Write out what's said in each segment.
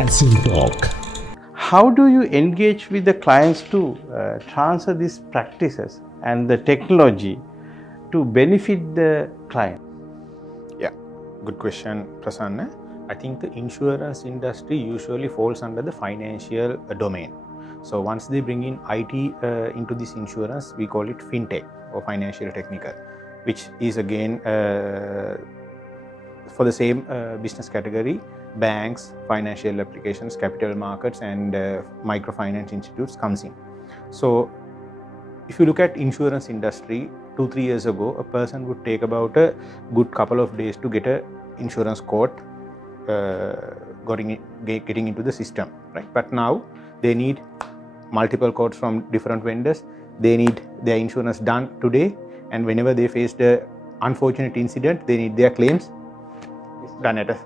and Simtalk. How do you engage with the clients to transfer these practices and the technology to benefit the client? Yeah, good question, Prasanna. I think the insurance industry usually falls under the financial domain. So once they bring in IT into this insurance, we call it fintech or financial technical, which is again for the same business category: banks, financial applications, capital markets, and microfinance institutes comes in. So if you look at insurance industry, 2-3 years ago, a person would take about a good couple of days to get a insurance quote getting into the system, right? But now they need multiple quotes from different vendors. They need their insurance done today, and whenever they face the unfortunate incident, they need their claims done at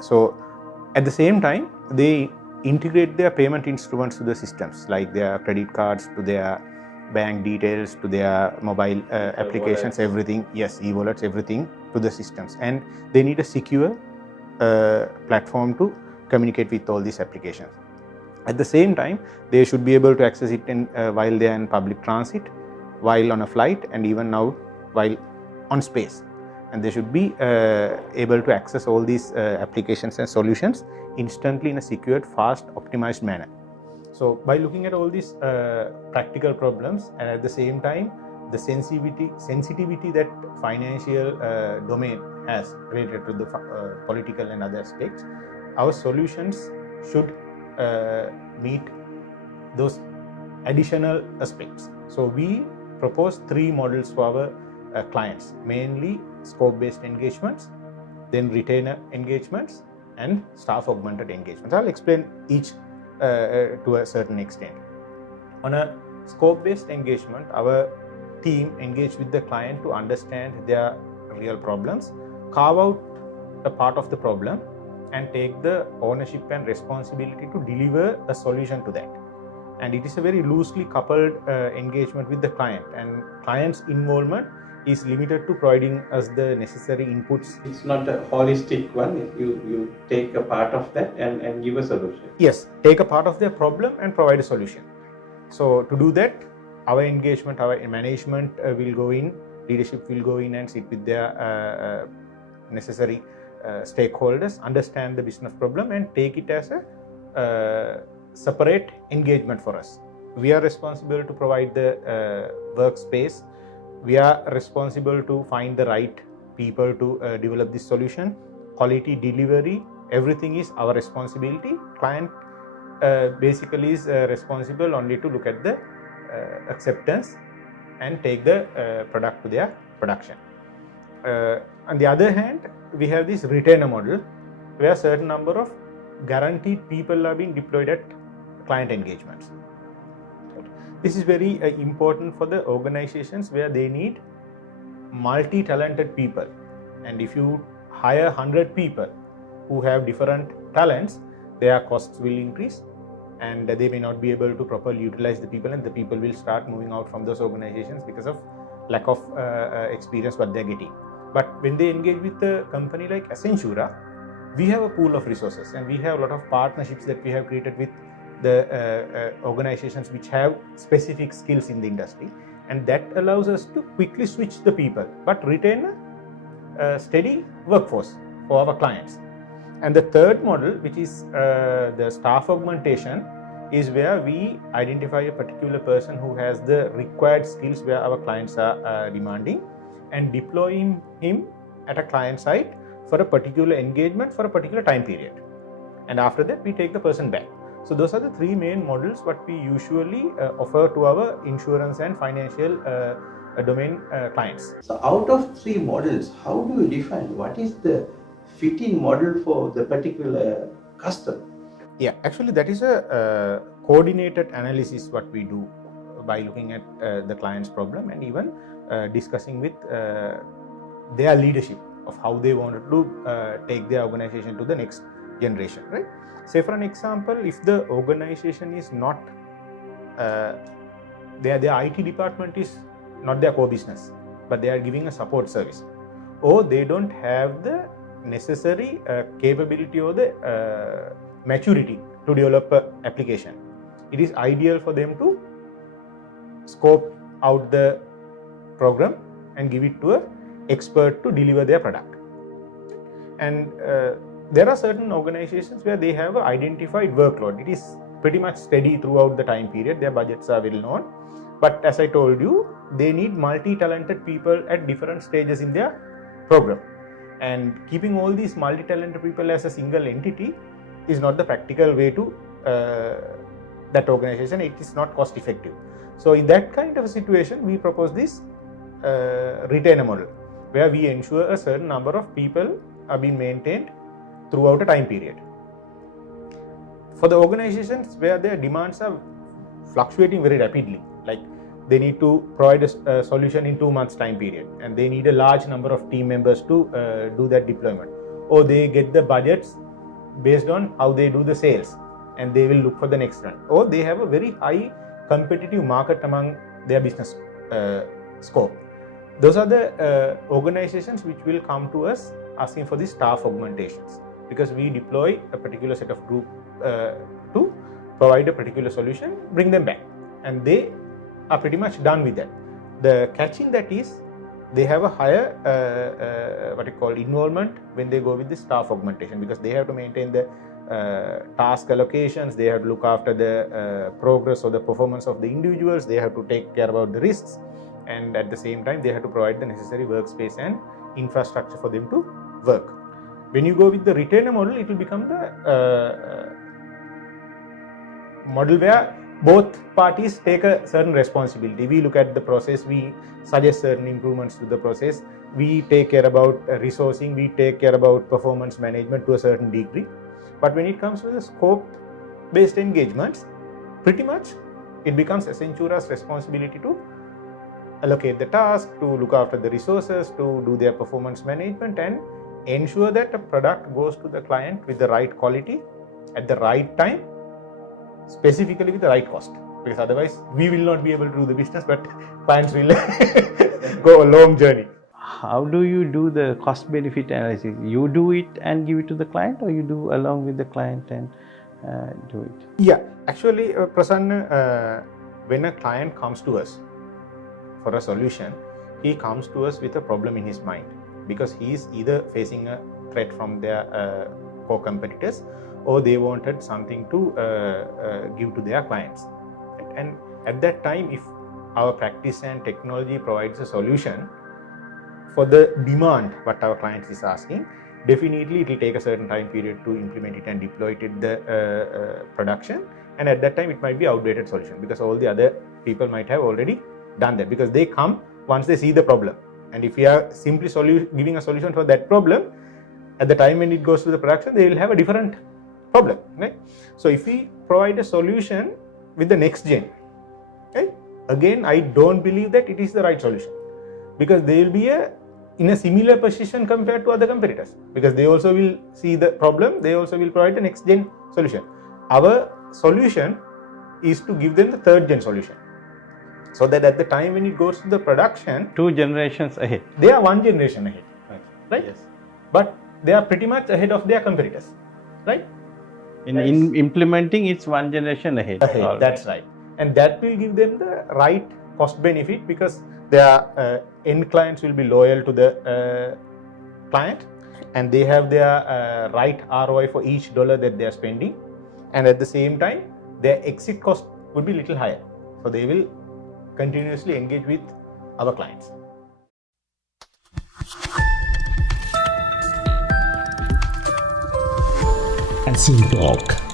so at the same time, they integrate their payment instruments to the systems, like their credit cards, to their bank details, to their mobile applications, everything. Yes, e-wallets, everything to the systems, and they need a secure platform to communicate with all these applications. At the same time, they should be able to access it while they are in public transit, while on a flight, and even now while on space. And they should be able to access all these applications and solutions instantly in a secured, fast, optimized manner. So by looking at all these practical problems, and at the same time the sensitivity that financial domain has related to the political and other aspects, our solutions should meet those additional aspects. So we propose 3 models for our clients, mainly scope-based engagements, then retainer engagements, and staff augmented engagements. I'll explain each to a certain extent. On a scope-based engagement, our team engage with the client to understand their real problems, carve out a part of the problem, and take the ownership and responsibility to deliver a solution to that. And it is a very loosely coupled engagement with the client, and client's involvement is limited to providing us the necessary inputs. It's not a holistic one. You take a part of that and give a solution. Yes, take a part of their problem and provide a solution. So to do that, our engagement, our management will go in, leadership will go in and sit with their necessary stakeholders, understand the business problem, and take it as a separate engagement for us. We are responsible to provide the workspace. We are responsible to find the right people to develop this solution. Quality delivery, everything is our responsibility. Client basically is responsible only to look at the acceptance and take the product to their production. On the other hand, we have this retainer model where a certain number of guaranteed people are being deployed at client engagements. This is very important for the organizations where they need multi-talented people. And if you hire 100 people who have different talents, their costs will increase, and they may not be able to properly utilize the people, and the people will start moving out from those organizations because of lack of experience what they're getting. But when they engage with a company like Accenture, we have a pool of resources, and we have a lot of partnerships that we have created with the organizations which have specific skills in the industry, and that allows us to quickly switch the people but retain a steady workforce for our clients. And the third model, which is the staff augmentation, is where we identify a particular person who has the required skills where our clients are demanding, and deploy him at a client site for a particular engagement for a particular time period, and after that we take the person back. So those are the 3 main models what we usually offer to our insurance and financial domain clients. So out of 3 models, how do you define what is the fitting model for the particular customer? Yeah, actually that is a coordinated analysis what we do by looking at the client's problem, and even discussing with their leadership of how they wanted to take their organization to the next generation, right? Say for an example, if the organization is not their IT department is not their core business, but they are giving a support service, or they don't have the necessary capability or the maturity to develop an application. It is ideal for them to scope out the program and give it to an expert to deliver their product. And there are certain organizations where they have an identified workload. It is pretty much steady throughout the time period. Their budgets are well known. But as I told you, they need multi-talented people at different stages in their program. And keeping all these multi-talented people as a single entity is not the practical way to that organization. It is not cost effective. So in that kind of a situation, we propose this retainer model, where we ensure a certain number of people are being maintained throughout a time period. For the organizations where their demands are fluctuating very rapidly, like they need to provide a solution in 2 months time period, and they need a large number of team members to do that deployment, or they get the budgets based on how they do the sales and they will look for the next run, or they have a very high competitive market among their business scope. Those are the organizations which will come to us asking for the staff augmentations, because we deploy a particular set of group to provide a particular solution, bring them back, and they are pretty much done with that. The catch in that is they have a higher what you call involvement when they go with the staff augmentation, because they have to maintain the task allocations, they have to look after the progress or the performance of the individuals, they have to take care about the risks, and at the same time they have to provide the necessary workspace and infrastructure for them to work. When you go with the retainer model, it will become the model where both parties take a certain responsibility. We look at the process, we suggest certain improvements to the process, we take care about resourcing, we take care about performance management to a certain degree. But when it comes to the scope based engagements, pretty much it becomes Accentura's responsibility to allocate the task, to look after the resources, to do their performance management, and ensure that a product goes to the client with the right quality at the right time, specifically with the right cost, because otherwise we will not be able to do the business, but clients will go a long journey. How do you do the cost benefit analysis? You do it and give it to the client, or you do along with the client and do it? Yeah, actually, Prasanna, when a client comes to us for a solution, he comes to us with a problem in his mind, because he is either facing a threat from their co-competitors, or they wanted something to give to their clients. And at that time, if our practice and technology provides a solution for the demand what our client is asking, definitely it will take a certain time period to implement it and deploy it in the production. And at that time, it might be outdated solution, because all the other people might have already done that, because they come once they see the problem. And if we are simply giving a solution for that problem, at the time when it goes to the production, they will have a different problem, right? So if we provide a solution with the next gen, right, again, I don't believe that it is the right solution, because they will be in a similar position compared to other competitors, because they also will see the problem, they also will provide the next gen solution. Our solution is to give them the third gen solution, so that at the time when it goes to the production, 2 generations ahead. They are 1 generation ahead, right? Yes. But they are pretty much ahead of their competitors, right? In implementing, it's 1 generation ahead. Ahead, that's right. And that will give them the right cost benefit, because their end clients will be loyal to the client, and they have their right ROI for each dollar that they are spending. And at the same time, their exit cost would be little higher. So they will continuously engage with our clients. Accent Talk.